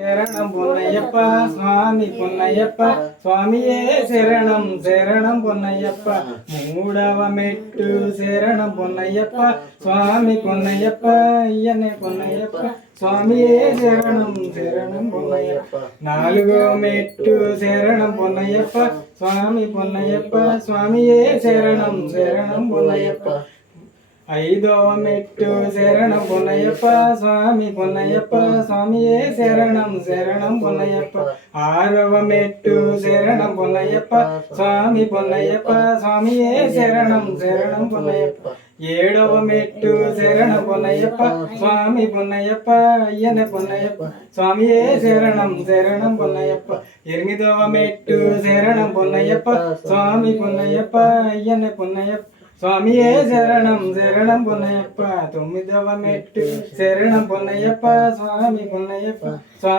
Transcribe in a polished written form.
శరణం పొన్నయ్యప్ప స్వామి పొన్నయ్యప్ప స్వామియే శరణం శరణం పొన్నయ్యప్ప మూడవ మెట్టు శరణం పొన్నయ్యప్ప స్వామి పొన్నయ్యప్ప అయ్యనే పొన్నయ్యప్ప స్వామియే శరణం శరణం పొన్నయ్యప్ప నాలుగో మెట్టు శరణం పొన్నయ్యప్ప స్వామి పొన్నయ్యప్ప స్వామియే శరణం శరణం పొన్నయ్యప్ప ఐదవ మెట్టు శరణం పొన్నయ్యప్ప స్వామి పొన్నయ్యప్ప స్వామియే శరణం శరణం పొన్నయ్యప్ప ఆరవ మెట్టు శరణం పొన్నయ్యప్ప స్వామి పొన్నయ్యప్ప స్వామియే శరణం శరణం పొన్నయ్యప్ప ఏడవ మెట్టు శరణం పొన్నయ్యప్ప స్వామి పొన్నయ్యప్ప అయ్యనే పొన్నయ్యప్ప స్వామియే శరణం శరణం పొన్నయ్యప్ప ఎనిమిదవ మెట్టు శరణం పొన్నయ్యప్ప స్వామి పొన్నయ్యప్ప అయ్యనే పొన్నయ్యప్ప స్వామియే శరణం శరణం పొన్నయ్యప్ప తొమ్మిదవ మెట్టు శరణం పొన్నయ్యప్ప స్వామి పొన్నయ్యప్ప స్వామి